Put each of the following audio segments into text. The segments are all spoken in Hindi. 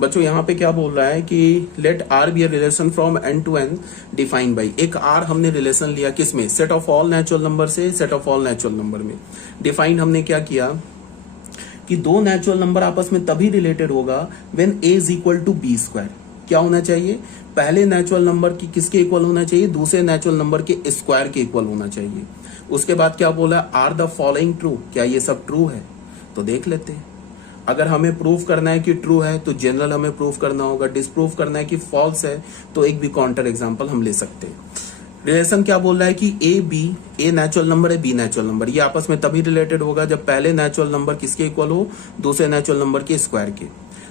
बच्चों यहाँ पे क्या बोल रहा है कि let R be a relation from N to N define by, एक आर हमने रिलेशन लिया किसमें, set of all natural number से set of all natural number में। डिफाइन हमने क्या किया कि दो नेचुरल नंबर आपस में तभी रिलेटेड होगा when A is equal to B square. क्या होना चाहिए, पहले नेचुरल नंबर की किसके इक्वल होना चाहिए, दूसरे नेचुरल नंबर के स्क्वायर के इक्वल होना चाहिए। उसके बाद क्या बोला, आर द फॉलोइंग ट्रू, क्या ये सब ट्रू है। तो देख लेते हैं, अगर हमें प्रूफ करना है कि ट्रू है तो जनरल हमें प्रूफ करना होगा, डिसप्रूफ करना है कि फॉल्स है तो एक भी काउंटर एग्जांपल हम ले सकते हैं। रिलेशन क्या बोल रहा है कि ए नेचुरल नंबर है, बी नेचुरल नंबर, ये आपस में तभी रिलेटेड होगा जब पहले नेचुरल नंबर किसके इक्वल हो, दूसरे नेचुरल नंबर के स्क्वायर के।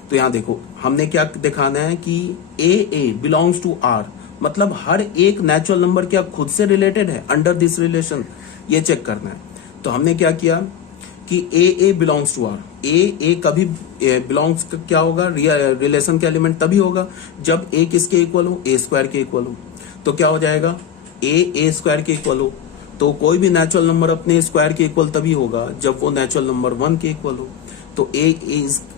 तो यहाँ देखो हमने क्या दिखाना है कि ए बिलोंग्स टू आर, मतलब हर एक नेचुरल नंबर क्या खुद से रिलेटेड है अंडर दिस रिलेशन, ये चेक करना है। तो हमने क्या किया कि ए बिलोंग्स टू आर, ए कभी बिलोंग्स क्या होगा, रिलेशन का एलिमेंट तभी होगा जब ए किसके इक्वल हो, ए स्क्वायर के इक्वल हो। तो क्या हो जाएगा, ए स्क्वायर के इक्वल हो, तो कोई भी नेचुरल नंबर अपने स्क्वायर के इक्वल तभी होगा जब वो नेचुरल नंबर 1 के इक्वल हो। तो ए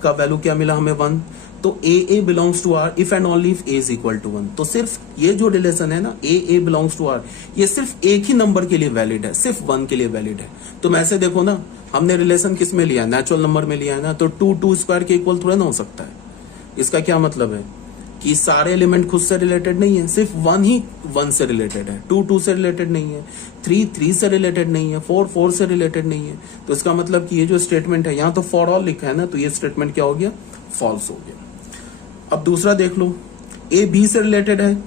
का वैल्यू क्या मिला हमें 1, तो a belongs to R if and only if a is equal to 1। तो सिर्फ ये जो रिलेशन है ना ए बिलोंग्स टू आर, ये सिर्फ एक ही नंबर के लिए वैलिड है, सिर्फ 1 के लिए वैलिड है। तुम ऐसे देखो ना, हमने रिलेशन किस में लिया है, नेचुरल नंबर में लिया है ना, तो 2 स्क्वायर के इक्वल थोड़ा ना हो सकता है। इसका क्या मतलब है कि सारे एलिमेंट खुद से रिलेटेड नहीं है, सिर्फ 1 ही 1 से रिलेटेड है, 2 से रिलेटेड नहीं है, 3 से रिलेटेड नहीं है, 4 से रिलेटेड नहीं है। तो इसका मतलब कि ये जो स्टेटमेंट है, यहाँ तो फॉर ऑल लिखा है ना, तो ये स्टेटमेंट क्या हो गया, फॉल्स हो गया। अब दूसरा देख लो, ए बी से रिलेटेड है,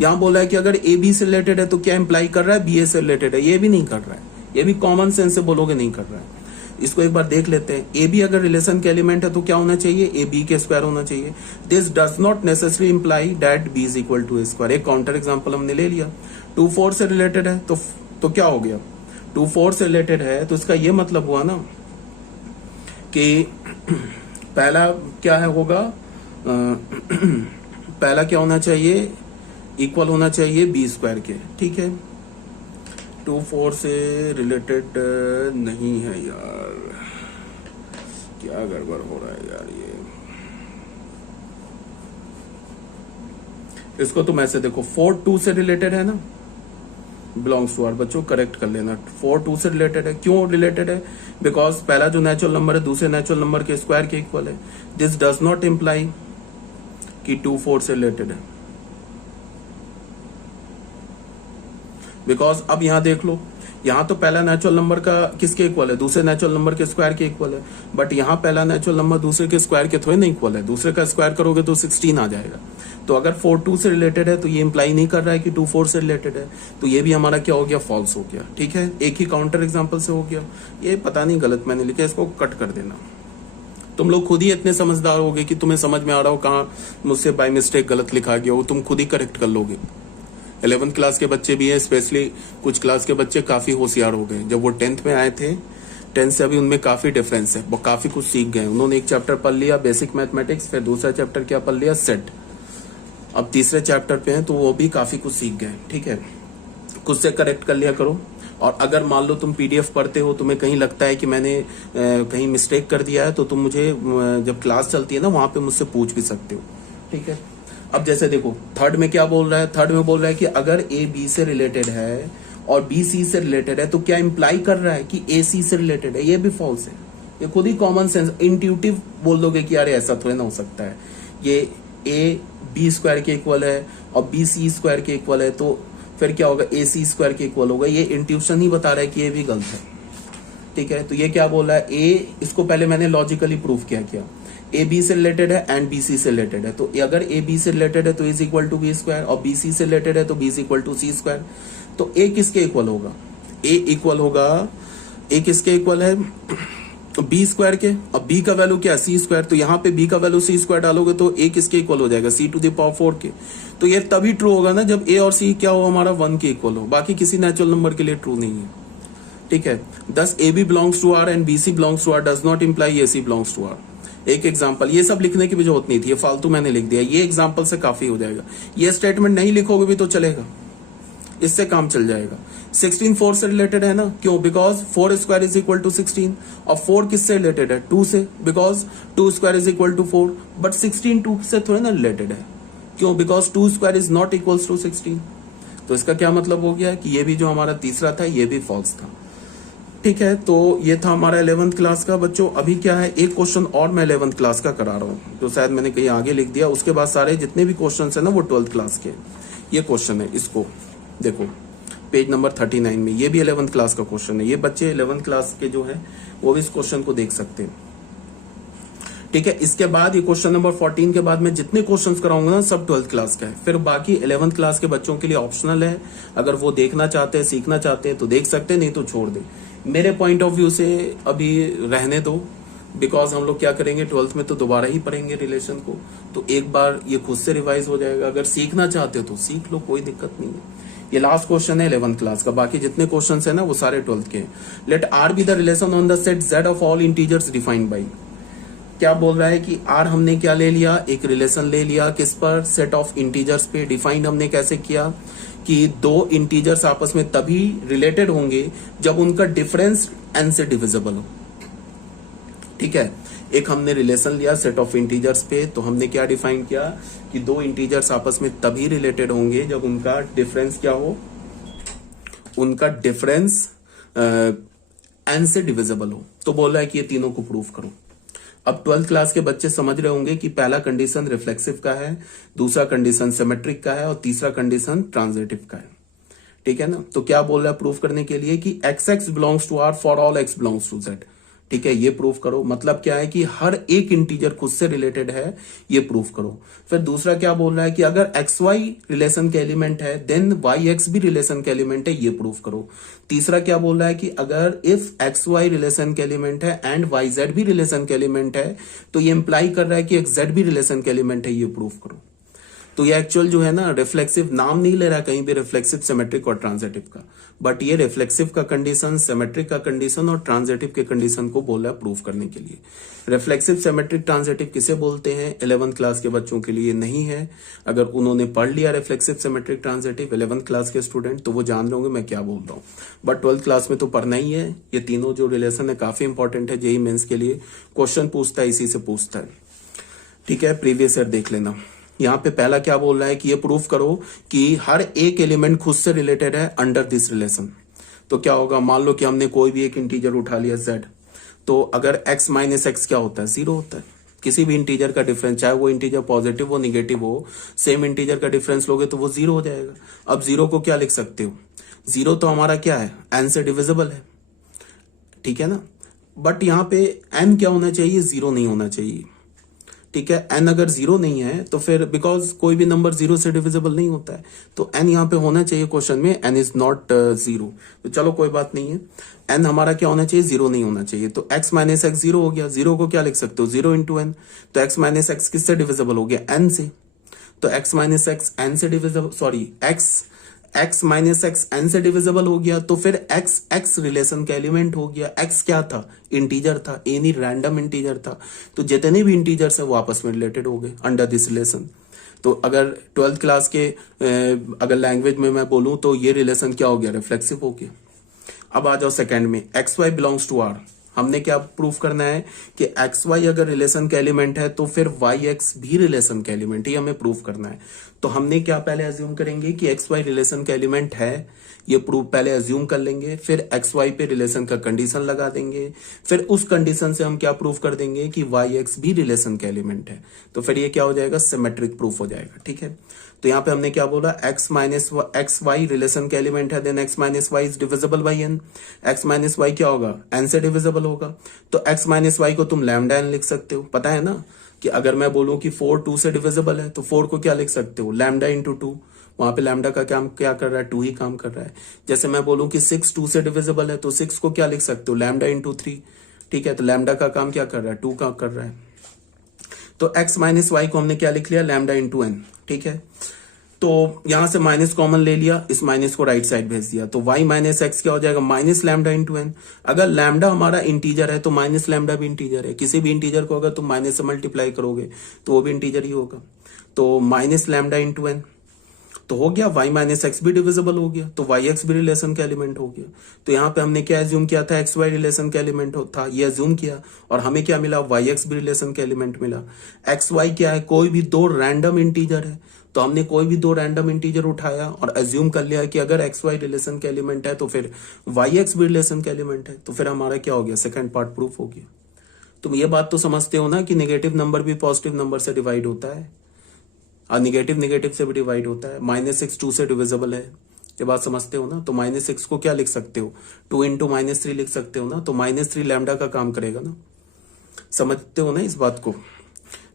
यहां बोला है कि अगर ए बी से रिलेटेड है तो क्या इंप्लाई कर रहा है, बी ए से रिलेटेड है, ये भी नहीं कर रहा है, ये भी कॉमन सेंस से बोलोगे नहीं कर रहा है। इसको एक बार देख लेते हैं, ए बी अगर रिलेशन के एलिमेंट है तो क्या होना चाहिए, ए बी के स्क्वायर होना चाहिए। This does not necessary imply that B is equal to A square. एक काउंटर एग्जांपल हमने ले लिया, 2 4 से रिलेटेड है तो क्या हो गया, 2 4 से रिलेटेड है तो इसका ये मतलब हुआ ना कि पहला क्या है होगा, पहला क्या होना चाहिए, इक्वल होना चाहिए बी स्क्वायर के, ठीक है। 2 4 से रिलेटेड नहीं है यार, क्या गड़बड़ हो रहा है यार ये। इसको तुम ऐसे देखो, 4 2 से रिलेटेड है ना, बिलोंग्स टू आर, बच्चों करेक्ट कर लेना, 4 2 से रिलेटेड है। क्यों रिलेटेड है, बिकॉज पहला जो नेचुरल नंबर है दूसरे नेचुरल नंबर के स्क्वायर के इक्वल है। दिस डज नॉट इंप्लाई कि 2 4 से रिलेटेड है, बिकॉज अब यहां देख लो, यहां तो पहला नेचुरल नंबर का किसके इक्वल है, दूसरे नेचुरल नंबर के स्क्वायर के इक्वल है, बट यहां पहला नेचुरल नंबर दूसरे के स्क्वायर के थोड़े नहीं इक्वल है, दूसरे का स्क्वायर करोगे तो 16 आ जाएगा। तो अगर 4 2 से रिलेटेड है तो ये इंप्लाई नहीं कर रहा है कि 2 4 से रिलेटेड है, तो ये भी हमारा क्या हो गया, फॉल्स हो गया, ठीक है। एक ही काउंटर एग्जाम्पल से हो गया, ये पता नहीं गलत मैंने लिखा, इसको कट कर देना। तुम लोग खुद ही इतने समझदार होगे कि तुम्हें समझ में आ रहा हो कहाँ मुझसे बाय मिस्टेक गलत लिखा गया हो, तुम खुद ही करेक्ट कर लोगे। 11th क्लास के बच्चे भी हैं, स्पेशली कुछ क्लास के बच्चे काफी होशियार हो गए, जब वो 10th में आए थे 10th से अभी उनमें काफी डिफरेंस है, वो काफी कुछ सीख गए। उन्होंने एक चैप्टर पढ़ लिया बेसिक मैथमेटिक्स, फिर दूसरा चैप्टर क्या पढ़ लिया, सेट, अब तीसरे चैप्टर पे हैं तो वो भी काफी कुछ सीख गए, ठीक है। खुद से करेक्ट कर लिया करो। और अगर मान लो तुम पीडीएफ पढ़ते हो, तुम्हें कहीं लगता है कि मैंने कहीं मिस्टेक कर दिया है, तो तुम मुझे जब क्लास चलती है ना वहां पे मुझसे पूछ भी सकते हो, ठीक है। अब जैसे देखो थर्ड में क्या बोल रहा है, थर्ड में बोल रहा है कि अगर ए बी से रिलेटेड है और बी सी से रिलेटेड है तो क्या इंप्लाई कर रहा है कि ए सी से रिलेटेड है, ये भी फॉल्स है। ये खुद ही कॉमन सेंस इंट्यूटिव बोल दोगे कि यार ऐसा थोड़ा ना हो सकता है, ये ए बी स्क्वायर के इक्वल है और बी सी स्क्वायर के इक्वल है, तो फिर क्या होगा, ए सी स्क्वायर के इक्वल होगा। ये इंट्यूशन ही बता रहा है कि ये भी गलत है, ठीक है। तो ये क्या बोल रहा है, ए, इसको पहले मैंने लॉजिकली प्रूफ किया ए बी से रिलेटेड है एंड बी सी से रिलेटेड है, तो अगर ए बी से रिलेटेड है तो is equal to B square, और बी सी से रिलेटेड है तो B is equal to C square. तो ए किसके इक्वल होगा, ए इक्वल होगा, ए किसके इक्वल है, बी स्क्वायर के, और बी का वैल्यू क्या है, सी स्क्वायर, तो यहाँ पे बी का वैल्यू सी स्क्वायर डालोगे तो ए किसके इक्वल हो जाएगा, सी टू द पावर 4 के। तो ये तभी ट्रू होगा ना जब ए और सी क्या हो, हमारा 1 के इक्वल हो, बाकी किसी नेचुरल नंबर के लिए ट्रू नहीं है, ठीक है। Thus A B belongs to R and B C belongs to R does not imply A C belongs to R. एक एग्जांपल, ये सब लिखने की भी जरूरत नहीं थी, ये फालतू मैंने लिख दिया, ये एग्जांपल से काफी हो जाएगा। ये स्टेटमेंट नहीं लिखोगे भी तो चलेगा, इससे काम चल जाएगा। 16 4 से रिलेटेड है ना, क्यों? Because 4 square is equal to 16। और 4 किससे रिलेटेड है? 2 से, because 2 square is equal to 4। But 16 2 से थोड़ी ना रिलेटेड है, क्यों? Because 2 square is not equals to 16। तो इसका क्या मतलब हो गया कि ये भी जो हमारा तीसरा था ये भी फॉल्स था। ठीक है, तो ये था हमारा 11th क्लास का। बच्चों अभी क्या है, एक क्वेश्चन और मैं 11th क्लास का करा रहा हूँ, जो शायद मैंने कहीं आगे लिख दिया। उसके बाद सारे जितने भी क्वेश्चन है ना वो 12th क्लास के। ये क्वेश्चन है, इसको देखो पेज नंबर 39 में, ये भी 11th क्लास का क्वेश्चन है। ये बच्चे 11th क्लास के जो है वो भी इस क्वेश्चन को देख सकते हैं। ठीक है, इसके बाद ये क्वेश्चन नंबर 14 के बाद मैं जितने क्वेश्चंस कराऊंगा ना सब 12th क्लास का है। फिर बाकी 11th क्लास के बच्चों के लिए ऑप्शनल है, अगर वो देखना चाहते हैं, सीखना चाहते हैं तो देख सकते हैं, नहीं तो छोड़ दें। मेरे पॉइंट ऑफ व्यू से अभी रहने दो, बिकॉज हम लोग क्या करेंगे 12th में तो दोबारा ही पढ़ेंगे रिलेशन को, तो एक बार ये खुद से रिवाइज हो जाएगा। अगर सीखना चाहते हो तो सीख लो, कोई दिक्कत नहीं है। ये लास्ट क्वेश्चन है 11th क्लास का, बाकी जितने क्वेश्चन है ना वो सारे 12th के हैं। Let R be the relation on the set Z of all integers defined by. क्या बोल रहा है कि आर हमने क्या ले लिया, एक रिलेशन ले लिया, किस पर? सेट ऑफ इंटीजर्स पे। डिफाइंड हमने कैसे किया कि दो इंटीजर्स आपस में तभी रिलेटेड होंगे जब उनका डिफरेंस n से डिविजिबल हो। ठीक है, एक हमने रिलेशन लिया सेट ऑफ इंटीजर्स पे, तो हमने क्या डिफाइन किया कि दो इंटीजर्स आपस में तभी रिलेटेड होंगे जब उनका डिफरेंस क्या हो, उनका डिफरेंस n से डिविजिबल हो। तो बोल रहा है कि ये तीनों को प्रूव करो। अब 12th क्लास के बच्चे समझ रहे होंगे कि पहला कंडीशन रिफ्लेक्सिव का है, दूसरा कंडीशन सिमेट्रिक का है और तीसरा कंडीशन ट्रांजिटिव का है। ठीक है ना, तो क्या बोल रहा है प्रूफ करने के लिए कि X X belongs to R for all X belongs to Z. ठीक है, ये प्रूफ करो। मतलब क्या है कि हर एक इंटीजर खुद से रिलेटेड है, ये प्रूफ करो। फिर दूसरा क्या बोल रहा है कि अगर एक्स वाई रिलेशन के एलिमेंट है देन वाई एक्स भी रिलेशन के एलिमेंट है, ये प्रूफ करो। तीसरा क्या बोल रहा है कि अगर इफ एक्स वाई रिलेशन के एलिमेंट है एंड वाई जेड भी रिलेशन के एलिमेंट है तो ये इंप्लाई कर रहा है कि एक्स जेड भी रिलेशन के एलिमेंट है, ये प्रूफ करो। तो ये एक्चुअल जो है ना रिफ्लेक्सिव नाम नहीं ले रहा कहीं भी, रिफ्लेक्सिव सिमेट्रिक और ट्रांजिटिव का, बट ये रिफ्लेक्सिव का कंडीशन, सिमेट्रिक का कंडीशन और ट्रांजिटिव के कंडीशन को बोला प्रूव करने के लिए। रिफ्लेक्सिव सिमेट्रिक ट्रांजिटिव किसे बोलते हैं 11th क्लास के बच्चों के लिए नहीं है। अगर उन्होंने पढ़ लिया reflexive symmetric transitive 11th class के स्टूडेंट तो वो जान रहे होंगे मैं क्या बोल रहा हूँ, बट 12th क्लास में तो पढ़ना ही है। ये तीनों जो रिलेशन है काफी इंपॉर्टेंट है, जेईई मेंस के लिए क्वेश्चन पूछता है, इसी से पूछता है। ठीक है, प्रीवियस ईयर देख लेना। यहाँ पे पहला क्या बोल रहा है कि ये प्रूफ करो कि हर एक एलिमेंट खुद से रिलेटेड है अंडर दिस रिलेशन। तो क्या होगा, मान लो कि हमने कोई भी एक इंटीजर उठा लिया z, तो अगर x माइनस एक्स क्या होता है, 0 होता है। किसी भी इंटीजर का डिफरेंस, चाहे वो इंटीजर पॉजिटिव हो निगेटिव हो, सेम इंटीजर का डिफरेंस लोगे तो वो 0 हो जाएगा। अब 0 को क्या लिख सकते हो, 0 तो हमारा क्या है, n से डिविजिबल है। ठीक है ना, बट यहाँ पे n क्या होना चाहिए, 0 नहीं होना चाहिए। ठीक है, n अगर 0 नहीं है तो फिर बिकॉज कोई भी नंबर 0 से डिविजिबल नहीं होता है, तो n यहाँ पे होना चाहिए क्वेश्चन में, n इज नॉट 0। तो चलो कोई बात नहीं है, n हमारा क्या होना चाहिए, 0 नहीं होना चाहिए। तो x माइनस एक्स 0 हो गया, 0 को क्या लिख सकते हो, 0 इंटू एन। तो x माइनस एक्स किससे डिविजिबल हो गया, n से। तो x माइनस एक्स n से divisible, sorry x minus x n से डिविजिबल हो गया, तो फिर x x रिलेशन का एलिमेंट हो गया। x क्या था, इंटीजर था, एनी रैंडम इंटीजर था। तो जितने भी इंटीजर्स है वो आपस में रिलेटेड हो गए अंडर दिस रिलेशन। तो अगर 12th क्लास के अगर लैंग्वेज में मैं बोलूं तो ये रिलेशन क्या हो गया, रिफ्लेक्सिव हो गया। अब आ जाओ सेकंड में, X Y belongs to R. हमने क्या प्रूफ करना है कि एक्स वाई अगर रिलेशन का एलिमेंट है तो फिर वाई एक्स भी रिलेशन का एलिमेंट है, ये हमें प्रूफ करना है। तो हमने क्या पहले अज्यूम करेंगे कि एक्स वाई रिलेशन का एलिमेंट है, ये प्रूफ पहले अज्यूम कर लेंगे, फिर एक्स वाई पे रिलेशन का कंडीशन लगा देंगे, फिर उस कंडीशन से हम क्या प्रूफ कर देंगे कि वाई एक्स भी रिलेशन का एलिमेंट है। तो फिर ये क्या हो जाएगा, सिमेट्रिक प्रूफ हो जाएगा। ठीक है, तो यहाँ पे हमने क्या बोला, X minus X Y relation का एलिमेंट है, then X minus Y is divisible by N. X minus Y क्या होगा, एन से डिविजिबल होगा। तो एक्स माइनस वाई को तुम लैम्डा एन लिख सकते हो। पता है ना कि अगर मैं बोलूं कि 4 2 से डिविजिबल है तो 4 को क्या लिख सकते हो, लैम्डा इंटू 2। वहां पे लैम्डा का काम क्या कर रहा है, 2 ही काम कर रहा है। जैसे मैं बोलूं कि 6 2 से डिविजिबल है तो 6 को क्या लिख सकते हो, लैम्डा इंटू 3। ठीक है, तो लैम्डा का काम क्या कर रहा है, 2 का कर रहा है। तो एक्स माइनस वाई को हमने क्या लिख लिया, लैम्डा इंटू एन। ठीक है, तो यहां से माइनस कॉमन ले लिया, इस माइनस को राइट साइड भेज दिया, तो y माइनस एक्स क्या हो जाएगा, माइनस लैम्डा इंटू एन। अगर लैम्डा हमारा इंटीजर है तो माइनस लैम्डा भी इंटीजर है। किसी भी इंटीजर को अगर तुम माइनस से मल्टीप्लाई करोगे तो वो भी इंटीजर ही होगा। तो माइनस लैम्डा इंटू एन। तो हो गया y माइनस एक्स भी डिविजिबल हो गया, तो वाई एक्स भी रिलेशन का एलिमेंट हो गया। तो यहाँ पे हमने क्या एज्यूम किया था, एक्स वाई रिलेशन का एलिमेंट था, ये एज्यूम किया और हमें क्या मिला, वाई एक्स भी रिलेशन का एलिमेंट मिला। एक्स वाई क्या है, कोई भी दो रैंडम इंटीजर है, तो हमने कोई भी दो रैंडम इंटीजर उठाया और एज्यूम कर लिया कि अगर एक्स वाई रिलेशन का एलिमेंट है तो फिर वाई एक्स भी रिलेशन का एलिमेंट है, तो फिर हमारा क्या हो गया, सेकंड पार्ट प्रूफ हो गया। तुम ये बात तो समझते हो ना कि नेगेटिव नंबर भी पॉजिटिव नंबर से डिवाइड होता है और नेगेटिव नेगेटिव से भी डिवाइड होता है। -6 2 से डिविजिबल है, ये बात समझते हो ना। तो -6 को क्या लिख सकते हो, 2 इंटू -3 लिख सकते हो ना, तो -3 लैम्डा का काम करेगा ना, समझते हो ना इस बात को।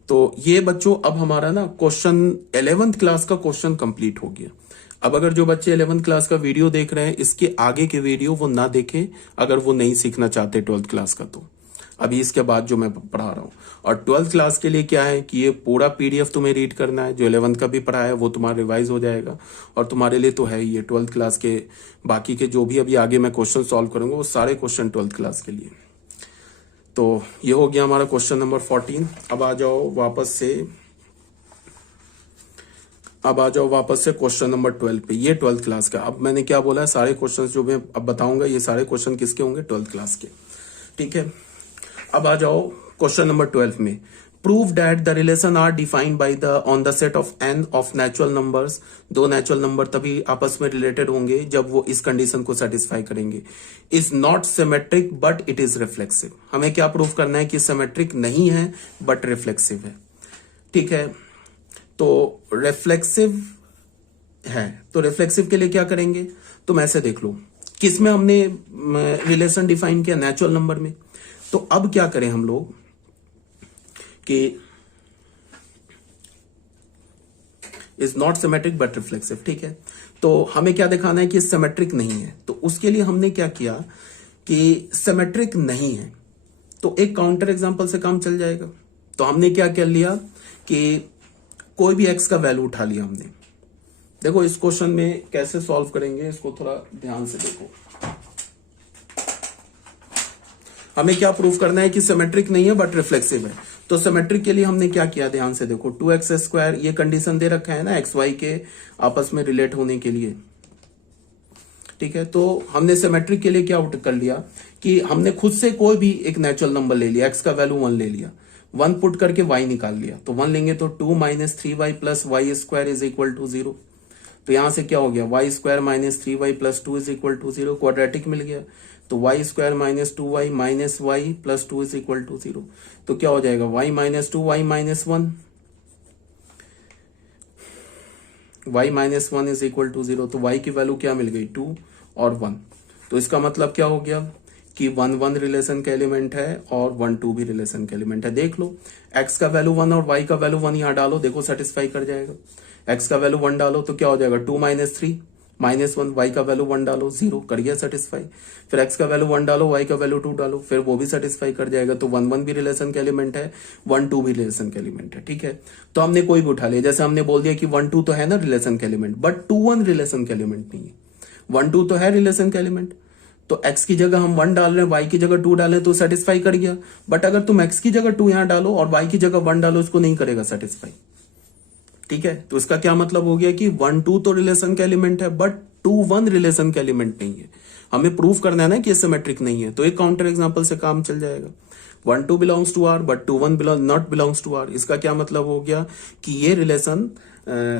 तो ये बच्चों अब हमारा ना क्वेश्चन 11th क्लास का क्वेश्चन कंप्लीट हो गया। अब अगर जो बच्चे 11th क्लास का वीडियो देख रहे हैं, इसके आगे के वीडियो वो ना देखें अगर वो नहीं सीखना चाहते 12th क्लास का। तो अभी इसके बाद जो मैं पढ़ा रहा हूं, और 12th क्लास के लिए क्या है कि ये पूरा पीडीएफ तुम्हें रीड करना है, जो 11th का भी पढ़ा है वो तुम्हारा रिवाइज हो जाएगा और तुम्हारे लिए तो है ही ये 12th क्लास के बाकी के जो भी अभी आगे मैं क्वेश्चन सॉल्व करूंगा वो सारे क्वेश्चन 12th क्लास के लिए। तो ये हो गया हमारा क्वेश्चन नंबर 14। अब आ जाओ वापस से क्वेश्चन नंबर 12 पे। ये 12th क्लास का, अब मैंने क्या बोला है, सारे क्वेश्चन जो मैं अब बताऊंगा ये सारे क्वेश्चन किसके होंगे, 12th क्लास के, ठीक है। अब आ जाओ क्वेश्चन नंबर 12 में। Prove that the relation R defined by the on the set of n of natural numbers. दो नेचुरल नंबर तभी आपस में रिलेटेड होंगे जब वो इस कंडीशन को सेटिस्फाई करेंगे। Is not symmetric but it is reflexive. हमें क्या प्रूव करना है कि सिमेट्रिक नहीं है बट रिफ्लेक्सिव है, ठीक है। तो रिफ्लेक्सिव है, तो रिफ्लेक्सिव के लिए क्या करेंगे, तुम ऐसे देख लो, किसमें हमने रिलेशन डिफाइन किया, नेचुरल नंबर में। तो अब क्या करें हम लोग कि is not symmetric but reflexive, ठीक है। तो हमें क्या दिखाना है कि सिमेट्रिक नहीं है, तो उसके लिए हमने क्या किया कि सिमेट्रिक नहीं है तो एक काउंटर एग्जांपल से काम चल जाएगा। तो हमने क्या कर लिया कि कोई भी एक्स का वैल्यू उठा लिया हमने। देखो इस क्वेश्चन में कैसे सॉल्व करेंगे, इसको थोड़ा ध्यान से देखो। हमें क्या प्रूफ करना है कि सिमेट्रिक नहीं है बट रिफ्लेक्सिव है। तो सिमेट्रिक के लिए हमने क्या किया, ध्यान से देखो, 2x², ये कंडीशन दे रखा है ना एक्स वाई के आपस में रिलेट होने के लिए, ठीक है। तो हमने सिमेट्रिक के लिए क्या कर लिया कि हमने खुद से कोई भी एक नेचुरल नंबर ले लिया, एक्स का वैल्यू 1 ले लिया, 1 पुट करके y निकाल लिया। तो 1 लेंगे तो 2 - 3y + y² is equal to 0। तो यहां से क्या हो गया, y² - 3y + 2 is equal to 0, quadratic मिल गया। तो y² - 2y - y + 2 is equal to 0। तो क्या हो जाएगा, y - 2 y - 1, y - 1 is equal to 0। तो y की वैल्यू क्या मिल गई, 2 और 1। तो इसका मतलब क्या हो गया कि 1 1 रिलेशन का एलिमेंट है और 1 2 भी रिलेशन का एलिमेंट है। देख लो, x का वैल्यू 1 और y का वैल्यू 1 यहां डालो, देखो सेटिस्फाई कर जाएगा। x का वैल्यू 1 डालो तो क्या हो जाएगा, 2 - 3 -1, y का वैल्यू 1 डालो 0, कर गया सेटिस्फाई। फिर x का वैल्यू 1 डालो, y का वैल्यू 2 डालो, फिर वो भी सेटिस्फाई कर जाएगा। तो 1 1 भी रिलेशन का एलिमेंट है, 1 2 भी रिलेशन का एलिमेंट है, ठीक है। तो हमने कोई भी उठा लिया, जैसे हमने बोल दिया कि 1 2 तो है ना रिलेशन का एलिमेंट, बट 2 1 रिलेशन का एलिमेंट नहीं है। 1 2 तो है रिलेशन का एलिमेंट, तो x की जगह हम 1 डाल रहे हैं, y की जगह 2 डालें तो सेटिस्फाई कर गया। बट अगर तुम x की जगह 2 यहां डालो और y की जगह 1 डालो, इसको नहीं करेगा सेटिस्फाई, ठीक है। तो इसका क्या मतलब हो गया कि 1 2 तो रिलेशन का एलिमेंट है बट 2 1 रिलेशन का एलिमेंट नहीं है। हमें प्रूफ करना है ना कि सिमेट्रिक नहीं है, तो एक काउंटर एग्जांपल से काम चल जाएगा। 1 2 belongs to R but 2 1 not belongs to R. इसका क्या मतलब हो गया कि ये रिलेशन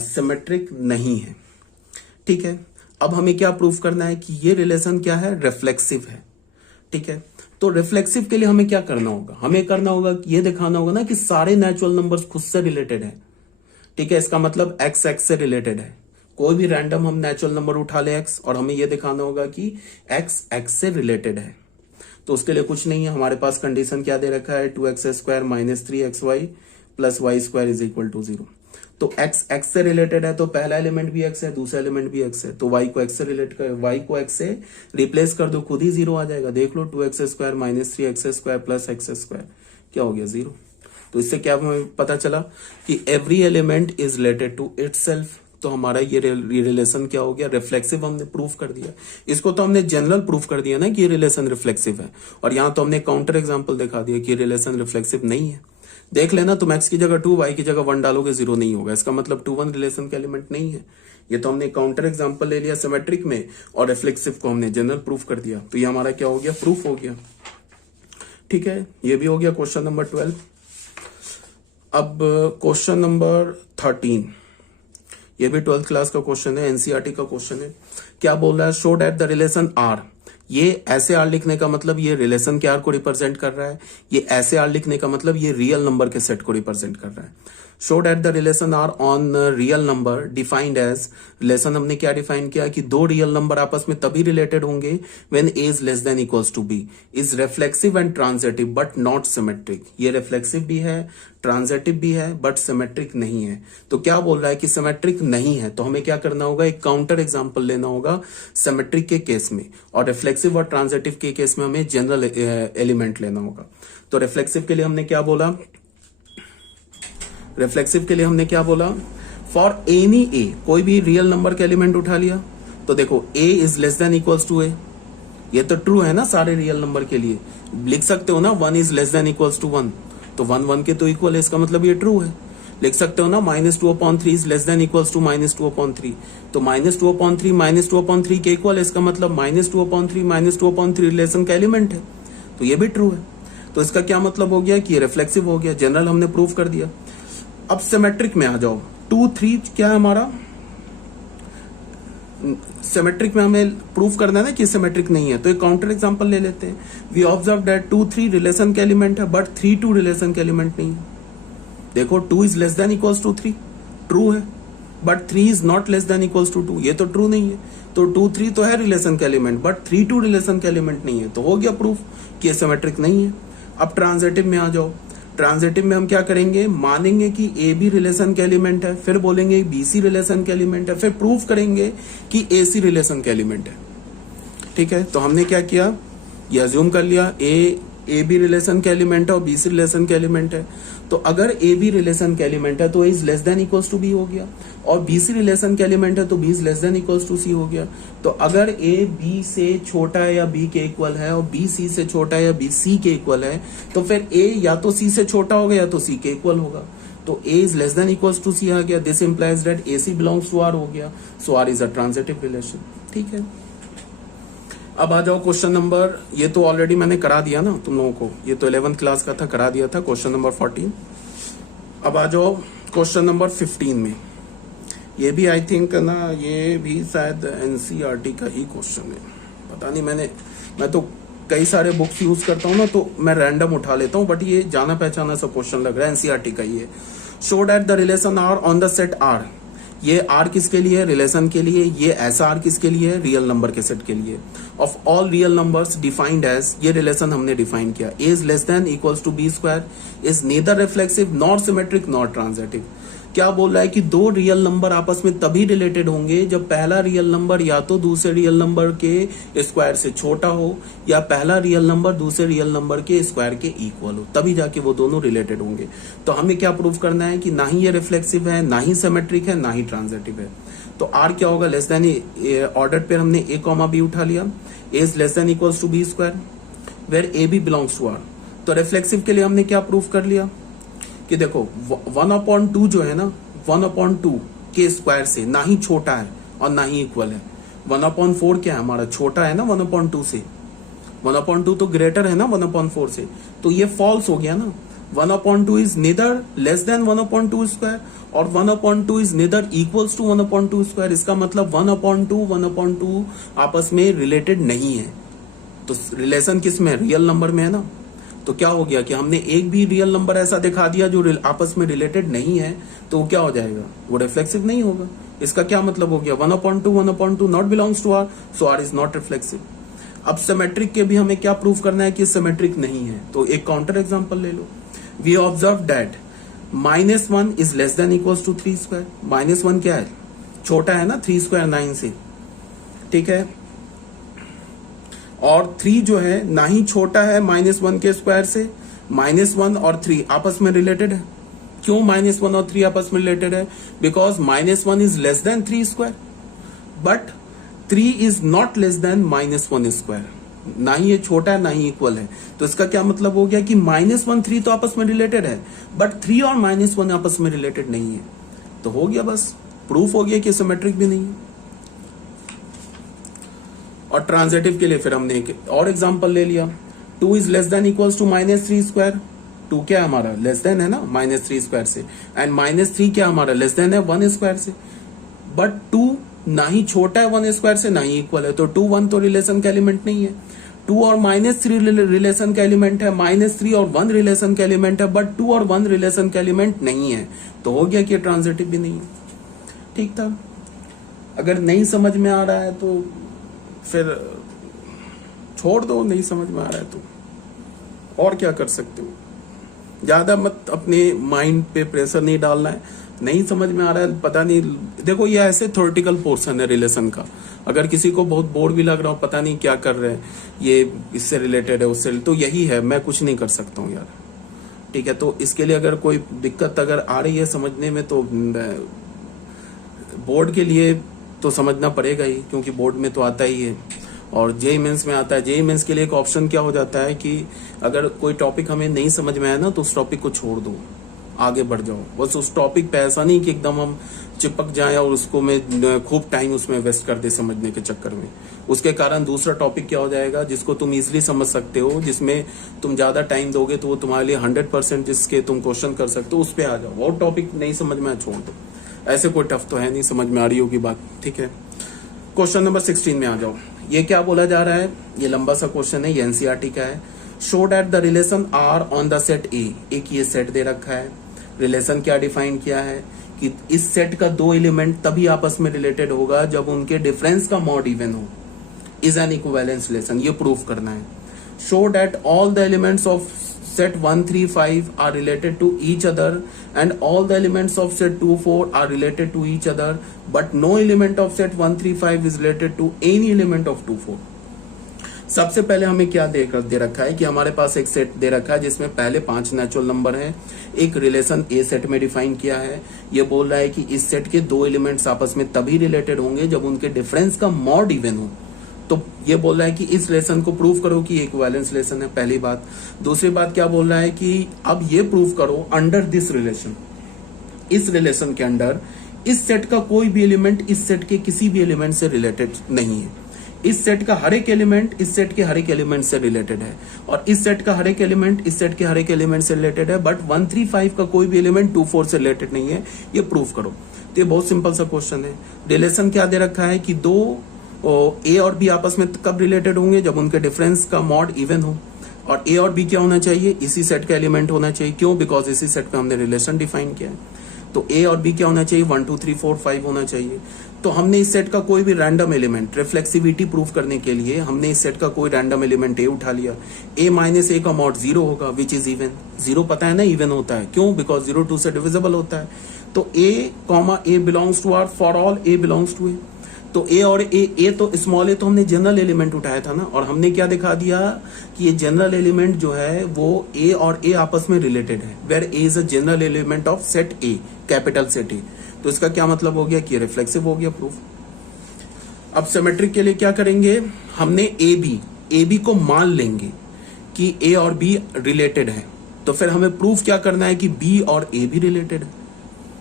सिमेट्रिक नहीं है, ठीक है। अब हमें क्या प्रूफ करना है कि ये रिलेशन क्या है, रिफ्लेक्सिव है, ठीक है। तो रिफ्लेक्सिव के लिए हमें क्या करना होगा, हमें करना होगा ये दिखाना होगा ना कि सारे नेचुरल नंबर्स खुद से रिलेटेड है, ठीक है। इसका मतलब x x से रिलेटेड है। कोई भी रैंडम हम नेचुरल नंबर उठा ले x और हमें यह दिखाना होगा कि x x से रिलेटेड है। तो उसके लिए कुछ नहीं है, हमारे पास कंडीशन क्या दे रखा है, 2x² - 3xy + y² is equal to 0। तो x x से रिलेटेड है तो पहला एलिमेंट भी x है, दूसरा एलिमेंट भी x है। तो y को x से रिलेट कर, y को x से रिप्लेस कर दो, खुद ही 0 आ जाएगा। देख लो, 2x² - 3x² + x² क्या हो गया, 0। तो इससे क्या हमें पता चला कि every element is related to itself. तो हमारा ये रिलेशन क्या हो गया, रिफ्लेक्सिव हमने प्रूफ कर दिया। इसको तो हमने जनरल प्रूफ कर दिया ना कि ये रिलेशन रिफ्लेक्सिव है, और यहां तो हमने काउंटर एग्जांपल दिखा दिया कि रिलेशन रिफ्लेक्सिव नहीं है। देख लेना, तुम x की जगह 2 y की जगह 1 डालोगे 0 नहीं होगा, इसका मतलब 2 1 रिलेशन का एलिमेंट नहीं है। ये तो हमने काउंटर एग्जांपल ले लिया सिमेट्रिक में और रिफ्लेक्सिव को हमने जनरल प्रूफ कर दिया, तो ये हमारा क्या हो गया, प्रूफ हो गया। ठीक है, ये भी हो गया क्वेश्चन नंबर 12। अब क्वेश्चन नंबर 13, ये भी 12th क्लास का क्वेश्चन है, एनसीईआरटी का क्वेश्चन है। क्या बोल रहा है, show that the relation R, ये ऐसे आर लिखने का मतलब ये रिलेशन के आर को रिप्रेजेंट कर रहा है, ये ऐसे आर लिखने का मतलब ये रियल नंबर के सेट को रिप्रेजेंट कर रहा है। Show that the relation R on real number defined as, relation हमने क्या डिफाइन किया कि दो रियल नंबर आपस में तभी रिलेटेड होंगे when A is less than equals to B, is reflexive and transitive but not symmetric. ये रिफ्लेक्सिव भी है, ट्रांजिटिव भी है, बट सिमेट्रिक नहीं है। तो क्या बोल रहा है कि सिमेट्रिक नहीं है, तो हमें क्या करना होगा, एक काउंटर एग्जांपल लेना होगा सिमेट्रिक के केस में, और रिफ्लेक्सिव और ट्रांजिटिव के केस में हमें जनरल एलिमेंट लेना होगा। तो रिफ्लेक्सिव के लिए हमने क्या बोला, रिफ्लेक्सिव के लिए हमने क्या बोला, फॉर एनी ए, कोई भी रियल नंबर के एलिमेंट उठा लिया, तो देखो a is less than equals to a, ये तो ट्रू है ना सारे रियल नंबर के लिए, लिख सकते हो ना 1 is less than equals to 1, तो 1 1 के तो इक्वल है, इसका मतलब ये ट्रू है। लिख सकते हो ना -2/3 is less than equals to -2/3, तो -2/3 -2/3 के इक्वल है, इसका मतलब -2/3 -2/3 रिलेशन का एलिमेंट है, तो ये भी ट्रू है। तो इसका क्या मतलब हो गया कि रिफ्लेक्सिव हो गया, जनरल हमने प्रूव कर दिया। अब सिमेट्रिक में आ जाओ, 2 3 क्या है हमारा, सिमेट्रिक में हमें प्रूफ करना है ना कि सिमेट्रिक नहीं है, तो एक काउंटर एग्जांपल ले लेते हैं। वी ऑब्जर्व दैट 2 3 रिलेशन का एलिमेंट है बट 3 2 रिलेशन का एलिमेंट नहीं है। देखो 2 is less than equals to 3 true है, but 3 is not less than equals to 2, ये तो ट्रू नहीं है। तो 2 3 तो है रिलेशन का एलिमेंट बट 3 2 रिलेशन का एलिमेंट नहीं है, तो हो गया प्रूफ कि ये सिमेट्रिक नहीं है। अब ट्रांजिटिव में आ जाओ, ट्रांजिटिव में हम क्या करेंगे, मानेंगे कि ए बी रिलेशन के एलिमेंट है, फिर बोलेंगे बी सी रिलेशन के एलिमेंट है, फिर प्रूफ करेंगे कि ए सी रिलेशन के एलिमेंट है। ठीक है, तो हमने क्या किया, ये अज्यूम कर लिया ए बी रिलेशन के एलिमेंट है और बी सी रिलेशन के एलिमेंट है, तो अगर ए बी रिलेशन के एलिमेंट है तो a is less than equals to b हो गया, और बी सी रिलेशन के एलिमेंट है तो B is less than equals to c हो गया। तो अगर ए बी से छोटा है या बी के इक्वल है और बी सी से छोटा है या बी सी के इक्वल है, तो फिर ए या तो सी से छोटा होगा या तो सी के इक्वल होगा, तो a is less than equals to c आ गया। This implies that a C belongs to R हो गया, so R is a transitive relation. ठीक है, अब आ जाओ क्वेश्चन नंबर, ये तो ऑलरेडी मैंने करा दिया ना तुम लोगों को, ये तो 11th क्लास का था, करा दिया था, क्वेश्चन नंबर 14। अब आ जाओ क्वेश्चन नंबर 15 में, ये भी आई थिंक ना, ये भी शायद एनसीईआरटी का ही क्वेश्चन है, पता नहीं, मैं तो कई सारे बुक्स यूज करता हूँ ना, तो मैं रैंडम उठा लेता हूँ, बट ये जाना पहचाना सा क्वेश्चन लग रहा है, एनसीईआरटी का ही है। Show that the relation R on the set R, ये आर किसके लिए, रिलेशन के लिए, ये ऐसा आर किसके लिए, रियल नंबर के सेट के लिए, of all real numbers defined as, ये रिलेशन हमने डिफाइन किया, a is less than equals to B square, is neither reflexive nor symmetric nor transitive. क्या बोल रहा है कि दो रियल नंबर आपस में तभी रिलेटेड होंगे जब पहला रियल नंबर या तो दूसरे रियल नंबर के स्क्वायर से छोटा हो, या पहला रियल नंबर दूसरे रियल नंबर के स्क्वायर के इक्वल हो, तभी जाके वो दोनों रिलेटेड होंगे। तो हमें क्या प्रूव करना है कि ना ही ये रिफ्लेक्सिव है, ना ही सिमेट्रिक है, ना ही ट्रांजिटिव है। तो आर क्या होगा, लेस देन, ऑर्डर पे हमने ए कॉमा बी उठा लिया, a is less than equals to B square where a B belongs to R. तो रिफ्लेक्सिव के लिए हमने क्या प्रूव कर लिया कि देखो 1/2 जो है ना, 1/2 के स्क्वायर से ना ही छोटा है और ना ही इक्वल है। 1/4 क्या है हमारा, छोटा है ना 1/2 से, 1/2 तो ग्रेटर है ना 1/4 से, तो ये फॉल्स हो गया ना। 1/2 is neither less than 1/2 square और 1/2 is neither equals to 1/2 square, इसका मतलब 1/2 आपस में रिलेटेड नहीं है। तो रिलेशन किस में, रियल नंबर में है ना। तो क्या हो गया कि हमने एक भी रियल नंबर ऐसा दिखा दिया जो आपस में रिलेटेड नहीं है, तो वो क्या हो जाएगा, वो रिफ्लेक्सिव नहीं होगा। इसका क्या मतलब हो गया, 1/2 not belongs to R, so R is not reflexive. अब सिमेट्रिक के भी हमें क्या प्रूव करना है कि सिमेट्रिक नहीं है, तो एक काउंटर एग्जांपल ले लो। We observe that -1 is less than equals to 3 square. -1 क्या है, छोटा है ना 3 स्क्वायर 9 से, ठीक है। और 3 जो है ना ही छोटा है -1 के स्क्वायर से, -1 और 3 आपस में रिलेटेड है। क्यों -1 और 3 आपस में रिलेटेड है, because -1 is less then 3 square but 3 is not less then -1 square. ना ही ये छोटा है ना ही इक्वल है, तो इसका क्या मतलब हो गया कि -1 3 तो आपस में रिलेटेड है, बट 3 और -1 आपस में रिलेटेड नहीं है। तो हो गया बस, प्रूफ हो गया कि सिमेट्रिक भी नहीं है। और ट्रांजिटिव के लिए फिर हमने एक और एग्जांपल ले लिया, 2 is less than equals to -3 square. 2 क्या है हमारा, लेस देन है ना -3 स्क्वायर से, एंड -3 क्या हमारा, लेस देन है 1 स्क्वायर से। बट 2 ना ही छोटा है 1 स्क्वायर से, ना ही इक्वल है, तो 2 1 तो रिलेशन का एलिमेंट नहीं है। 2 और -3 रिलेशन का एलिमेंट है, -3 और 1 रिलेशन का एलिमेंट है, बट 2 और 1 रिलेशन का एलिमेंट नहीं है। तो हो गया कि ट्रांजिटिव भी नहीं है। ठीक था। अगर नहीं समझ में आ रहा है तो फिर छोड़ दो, नहीं समझ में आ रहा है तो और क्या कर सकते हो। ज्यादा मत अपने माइंड पे प्रेशर नहीं डालना है। नहीं समझ में आ रहा है, पता नहीं, देखो ये ऐसे थ्योरेटिकल पोर्शन है रिलेशन का। अगर किसी को बहुत बोर भी लग रहा हो, पता नहीं क्या कर रहे हैं, ये इससे रिलेटेड है उससे, तो यही है, मैं कुछ नहीं कर सकता हूँ यार। ठीक है, तो इसके लिए अगर कोई दिक्कत अगर आ रही है समझने में, तो बोर्ड के लिए तो समझना पड़ेगा ही, क्योंकि बोर्ड में तो आता ही है और जेईई मेंस में आता है। जेईई मेंस के लिए एक ऑप्शन क्या हो जाता है कि अगर कोई टॉपिक हमें नहीं समझ में आया ना, तो उस टॉपिक को छोड़ दो, आगे बढ़ जाओ। बस उस टॉपिक पे ऐसा नहीं कि एकदम हम चिपक जाएं और उसको में खूब टाइम उसमें वेस्ट कर दे समझने के चक्कर में। उसके कारण दूसरा टॉपिक क्या हो जाएगा जिसको तुम इजिली समझ सकते हो, जिसमें तुम ज्यादा टाइम दोगे तो वो तुम्हारे लिए 100% जिसके तुम क्वेश्चन कर सकते हो, उस पे आ जाओ। वो टॉपिक नहीं समझ में, छोड़ दो। ऐसे कोई टफ तो है नहीं, समझ में आ रही होगी बात। ठीक है, क्वेश्चन नंबर 16 में आ जाओ। ये क्या बोला जा रहा है, ये लंबा सा क्वेश्चन है, ये एनसीईआरटी का है। Show that the relation R on the set A. एक ये सेट दे रखा है, रिलेशन क्या डिफाइन किया है कि इस सेट का 2 एलिमेंट तभी आपस में रिलेटेड होगा जब उनके डिफरेंस का मॉड इवन हो, इज एन इक्विवेलेंस रिलेशन। ये प्रूफ करना है। Show that all the elements of set 1 3 5 are related to each other and all the elements of set 2 4 are related to each other, but no element of set 1 3 5 is related to any element of 2 4। सबसे पहले हमें क्या दे रखा है कि हमारे पास एक सेट दे रखा है जिसमें पहले 5 नेचुरल नंबर है। एक रिलेशन ए सेट में डिफाइन किया है। ये बोल रहा है कि इस सेट के 2 एलिमेंट्स आपस में तभी रिलेटेड होंगे जब उनके डिफरेंस का मॉड इवन हो। तो ये बोल रहा है कि इस रिलेशन को प्रूव करो कि इक्विवेलेंस रिलेशन है, पहली बात। दूसरी बात क्या बोल रहा है कि अब ये प्रूव करो अंडर दिस रिलेशन, इस रिलेशन के अंडर इस सेट का कोई भी एलिमेंट इस सेट के किसी भी एलिमेंट से रिलेटेड नहीं है। इस सेट का हर एक एलिमेंट इस सेट के हर एक एलिमेंट से रिलेटेड है, और इस सेट का हर एक एलिमेंट इस सेट के हर एक एलिमेंट से रिलेटेड है, बट 1 3 5 का कोई भी एलिमेंट 2 4 से रिलेटेड नहीं है। ये प्रूव करो। तो ये बहुत सिंपल सा क्वेश्चन है। रिलेशन क्या दे रखा है कि दो ए और बी आपस में कब रिलेटेड होंगे, जब उनके डिफरेंस का मॉड इवन हो। और ए और बी क्या होना चाहिए, इसी सेट का एलिमेंट होना चाहिए। क्यों, बिकॉज इसी सेट पे हमने रिलेशन डिफाइन किया है। तो ए और बी क्या होना चाहिए, 1 2 3 4 5 होना चाहिए। तो हमने इस सेट का कोई भी रैंडम एलिमेंट, रिफ्लेक्सिविटी प्रूफ करने के लिए हमने इस सेट का कोई रैंडम एलिमेंट ए उठा लिया। ए माइनस ए का मॉड 0 होगा, विच इज इवन। 0 पता है ना इवन होता है, क्यों, बिकॉज 0 2 से डिविजिबल होता है। तो a comma a belongs to R for all a belongs to A. तो ए और ए तो स्मॉल ए तो हमने जनरल एलिमेंट उठाया था ना, और हमने क्या दिखा दिया कि ये जनरल एलिमेंट जो है वो ए और ए आपस में रिलेटेड है, where A is a general element of set A, capital set A. तो इसका क्या मतलब हो गया कि रिफ्लेक्सिव हो गया प्रूफ। अब सिमेट्रिक के लिए क्या करेंगे, हमने ए बी को मान लेंगे कि ए और बी रिलेटेड है। तो फिर हमें प्रूफ क्या करना है कि बी और ए भी रिलेटेड है।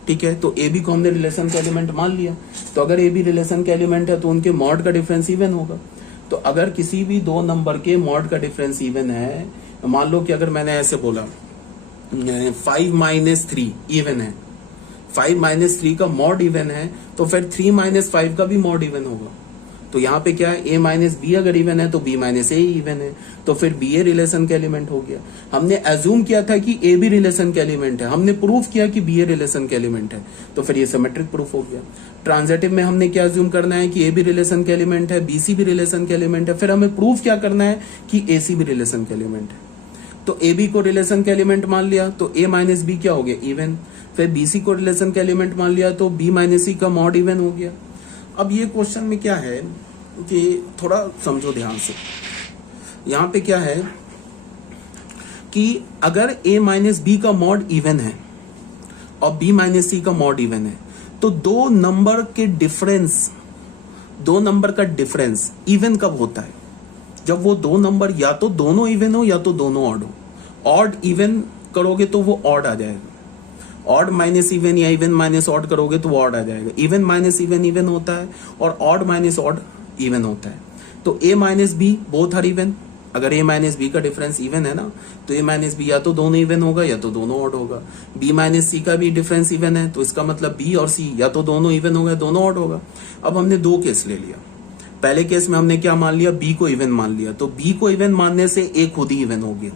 ठीक है, तो ए बी को हमने रिलेशन का एलिमेंट मान लिया। तो अगर ए बी रिलेशन का एलिमेंट है तो उनके मॉड का डिफरेंस इवन होगा। तो अगर किसी भी 2 नंबर के मॉड का डिफरेंस इवन है, मान लो कि अगर मैंने ऐसे बोला 5 - 3 इवन है, 5 - 3 का मॉड इवन है, तो फिर 3 - 5 का भी मॉड इवन होगा। तो यहाँ पे क्या है, a माइनस बी अगर इवन है तो b माइनस ए इवन है, तो फिर b ए रिलेशन का एलिमेंट हो गया। हमने एज्यूम किया था कि a भी रिलेशन का एलिमेंट है, हमने प्रूफ किया कि b ए रिलेशन का एलिमेंट है, तो फिर ये सिमेट्रिक प्रूफ हो गया। ट्रांजिटिव में हमने क्या एज्यूम करना है कि a भी रिलेशन का एलिमेंट है, bc भी रिलेशन का एलिमेंट है, फिर हमें प्रूफ क्या करना है कि ac भी रिलेशन का एलिमेंट है। तो ab को रिलेशन का एलिमेंट मान लिया तो a माइनस बी क्या हो गया, इवन। फिर bc को रिलेशन का एलिमेंट मान लिया तो b माइनस सी का मॉड इवन हो गया। अब ये क्वेश्चन में क्या है कि थोड़ा समझो ध्यान से। यहां पे क्या है कि अगर a माइनस बी का मॉड इवन है और b माइनस सी का मॉड इवन है, तो 2 नंबर का डिफरेंस इवन कब होता है, जब वो 2 नंबर या तो दोनों इवन हो या तो दोनों ऑड हो। ऑड इवन करोगे तो वो ऑड आ जाएगा। ऑड माइनस इवन या इवन माइनस ऑड करोगे तो ऑड आ जाएगा। इवन माइनस इवन इवन होता है और ऑड माइनस ऑड इवन होता है। तो a minus B both are even. अगर a माइनस बी का डिफरेंस इवन है ना तो a माइनस बी या तो दोनों इवन होगा या तो दोनों ऑड होगा। b माइनस सी का भी डिफरेंस इवन है तो इसका मतलब b और c या तो दोनों इवन होगा दोनों ऑड होगा। अब हमने दो केस ले लिया। पहले केस में हमने क्या मान लिया, b को इवन मान लिया, तो b को इवन मानने से a खुद ही इवन हो गया।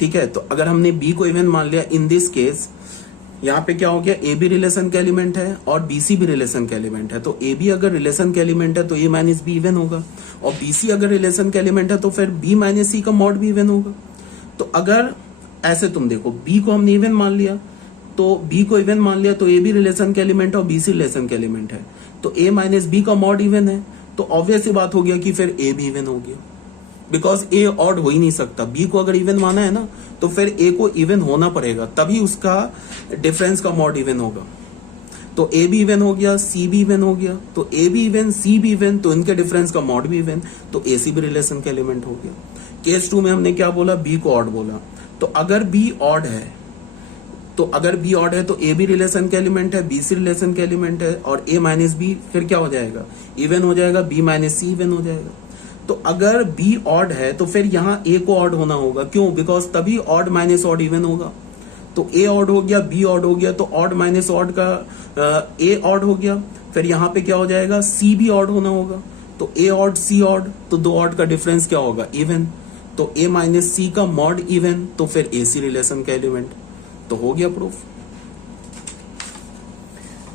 ठीक है, तो अगर हमने b को इवन मान लिया इन दिस केस, यहाँ पे क्या हो गया, a भी रिलेशन का एलिमेंट है और bc भी रिलेशन का एलिमेंट है। तो a भी अगर रिलेशन का एलिमेंट है तो a माइनस बी इवन होगा और bc अगर रिलेशन का एलिमेंट है तो फिर b माइनस सी का मॉड भी इवन होगा। तो अगर ऐसे तुम देखो b को हमने इवन मान लिया तो b को इवन मान लिया तो a भी रिलेशन का एलिमेंट है और bc रिलेशन का एलिमेंट है, तो a माइनस बी का मॉड इवन है, तो ऑब्वियस सी बात हो गया कि फिर a भी इवन हो गया, बिकॉज a ऑड हो ही नहीं सकता। b को अगर इवन माना है ना तो फिर a को इवन होना पड़ेगा, तभी उसका डिफरेंस का मॉड इवन होगा। तो a भी इवन हो गया, c भी इवन हो गया, तो a भी इवन c भी इवन, तो इनके डिफरेंस का मॉड भी इवन, तो ac भी रिलेशन का एलिमेंट हो गया। केस 2 में हमने क्या बोला, b को ऑड बोला। तो अगर b ऑड है तो a भी रिलेशन का एलिमेंट है, bc रिलेशन का एलिमेंट है और a माइनस बी फिर क्या हो जाएगा, इवन हो जाएगा, b माइनस सी इवन हो जाएगा। तो अगर b ऑड है तो फिर यहाँ a को ऑड होना होगा, क्यों, बिकॉज तभी ऑड माइनस ऑड इवन होगा। तो a ऑड हो गया, b ऑड हो गया, तो ऑड माइनस ऑड का a ऑड हो गया, फिर यहाँ पे क्या हो जाएगा, c भी ऑड होना होगा। तो a ऑड c ऑड, तो दो ऑड का डिफरेंस क्या होगा, इवन। तो a माइनस सी का मॉड इवन, तो फिर ac रिलेशन का एलिमेंट, तो हो गया प्रूफ।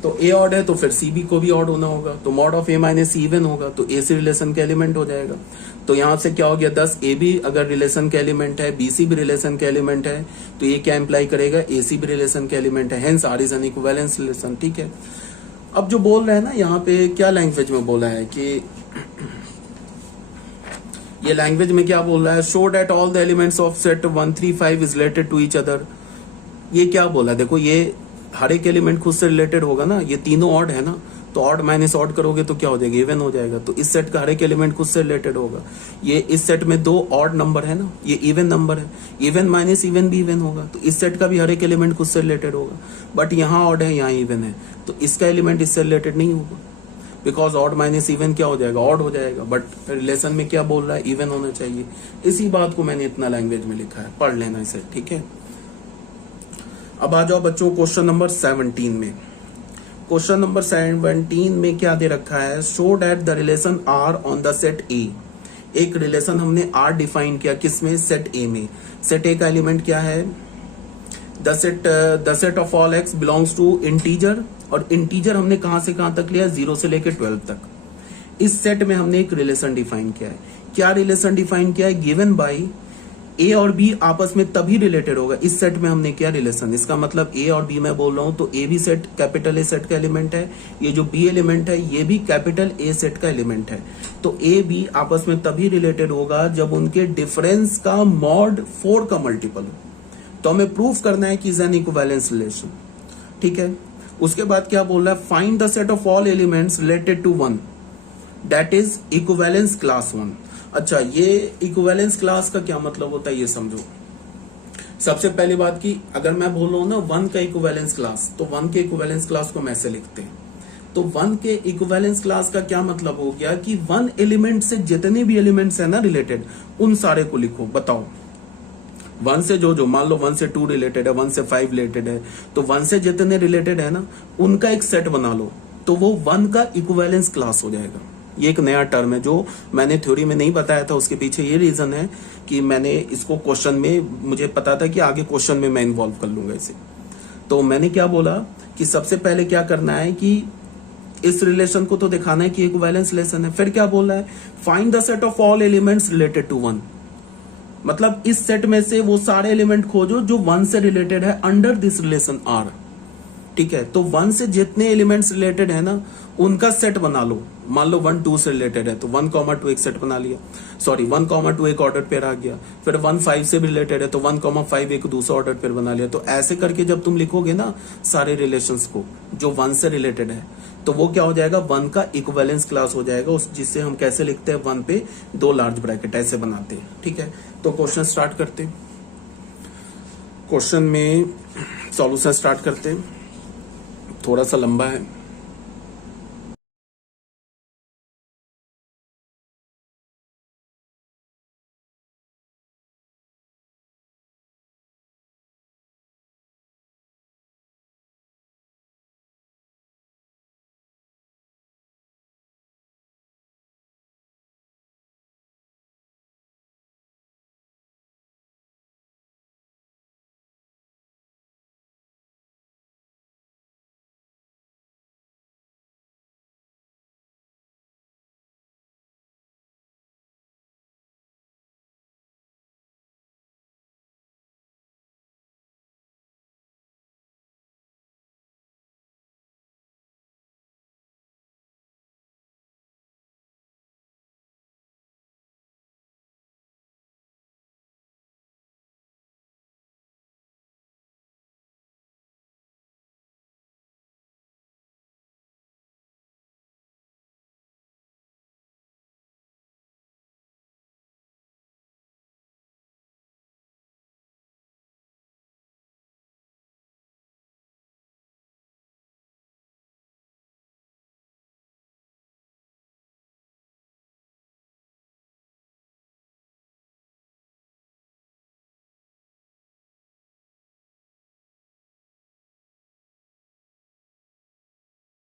तो a ऑड है तो फिर c भी को भी ऑड होना होगा, तो mod of a minus C even होगा, तो ac रिलेशन का एलिमेंट हो जाएगा। तो यहां से क्या हो गया, 10 a भी अगर रिलेशन का एलिमेंट है, bc भी रिलेशन का एलिमेंट है, तो ये क्या इंप्लाई करेगा, ac भी रिलेशन का एलिमेंट है, hence r is an equivalence relation. ठीक है, अब जो बोल रहे हैं ना यहाँ पे क्या लैंग्वेज में बोला है कि ये लैंग्वेज में क्या बोल रहा है, show that all the elements of set 1 3 5 is related to each other. ये क्या बोला, देखो ये हर एक एलिमेंट खुद से रिलेटेड होगा ना, ये तीनों ऑड है ना, तो ऑड माइनस ऑड करोगे तो क्या हो जाएगा, इवन हो जाएगा। तो इस सेट का हर एक एलिमेंट खुद से रिलेटेड होगा। ये इस सेट में दो ऑड नंबर है ना, ये इवन नंबर है, इवन माइनस इवन भी इवन होगा, तो इस सेट का भी हर एक एलिमेंट खुद से रिलेटेड होगा। बट यहाँ ऑड है, यहाँ इवन है, तो इसका एलिमेंट इससे रिलेटेड नहीं होगा, बिकॉज ऑड माइनस इवन क्या हो जाएगा, ऑड हो जाएगा। बट रिलेशन में क्या बोल रहा है, इवन होना चाहिए। इसी बात को मैंने इतना लैंग्वेज में लिखा है, पढ़ लेना इसे। ठीक है, अब आ जाओ बच्चों क्वेश्चन नंबर 17 में। क्वेश्चन नंबर 17 में क्या दे रखा है, show that the relation R on the set A. एक रिलेशन हमने आर डिफाइन किया, किसमें, सेट ए में। सेट ए का एलिमेंट क्या है, the set of all X belongs to integer, और इंटीजर हमने कहां से कहां तक लिया, 0 से लेकर 12 तक। इस सेट में हमने एक रिलेशन डिफाइन किया है। क्या रिलेशन डिफाइन किया है, गिवन बाई ए और बी आपस में तभी रिलेटेड होगा। इस सेट में हमने क्या रिलेशन, इसका मतलब ए और बी मैं बोल रहा हूं, तो ए भी सेट कैपिटल ए सेट का एलिमेंट है, ये जो बी एलिमेंट है ये भी कैपिटल ए सेट का एलिमेंट है। तो ए बी आपस में तभी रिलेटेड होगा जब उनके डिफरेंस का मॉड 4 का मल्टीपल हो। तो हमें प्रूफ करना है कि इज एन इक्विवेलेंस रिलेशन। ठीक है, उसके बाद क्या बोल रहा है, find the set of all elements related to 1 that is equivalence class 1। अच्छा, ये इक्विवेलेंस क्लास का क्या मतलब होता है ये समझो। सबसे पहली बात की, अगर मैं बोल रहा हूं ना 1 का इक्विवेलेंस क्लास, तो 1 के इक्विवेलेंस क्लास को मैं ऐसे लिखते हैं। तो 1 के इक्विवेलेंस क्लास का क्या मतलब हो गया कि 1 एलिमेंट से जितने भी एलिमेंट्स है ना रिलेटेड, उन सारे को लिखो। बताओ 1 से जो मान लो 1 से 2 रिलेटेड है, 1 से 5 रिलेटेड है, तो 1 से जितने रिलेटेड है ना उनका एक सेट बना लो, तो वो 1 का इक्विवेलेंस क्लास हो जाएगा। ये एक नया टर्म है जो मैंने थ्योरी में नहीं बताया था। उसके पीछे ये रीजन है कि मैंने इसको क्वेश्चन में, मुझे पता था कि आगे क्वेश्चन में मैं इन्वॉल्व कर लूंगा इसे। तो मैंने क्या बोला कि सबसे पहले क्या करना है कि इस रिलेशन को तो दिखाना है कि इक्विवेलेंस रिलेशन है। फिर क्या बोल रहा है, find the set of all elements related to 1। मतलब इस सेट में से वो सारे एलिमेंट खोजो जो 1 से रिलेटेड है अंडर दिस रिलेशन आर। ठीक है, तो 1 से जितने एलिमेंट्स रिलेटेड है ना उनका सेट बना लो। मान लो 1 2 से रिलेटेड है तो 1, 2 एक सेट बना लिया, सॉरी 1, 2 एक ऑर्डर पेयर आ गया। फिर 1 5 से भी रिलेटेड है तो 1, 5 एक दूसरा ऑर्डर पेयर बना लिया। तो ऐसे करके जब तुम लिखोगे ना सारे रिलेशंस को जो 1 से रिलेटेड है, तो वो क्या हो जाएगा, 1 का इक्विवेलेंस क्लास हो जाएगा, उस जिससे हम कैसे लिखते हैं, 1 पे 2 लार्ज ब्रैकेट ऐसे बनाते हैं। ठीक है, तो क्वेश्चन स्टार्ट करते हैं। क्वेश्चन में सॉल्यूशन स्टार्ट करते हैं, थोड़ा सा लंबा है।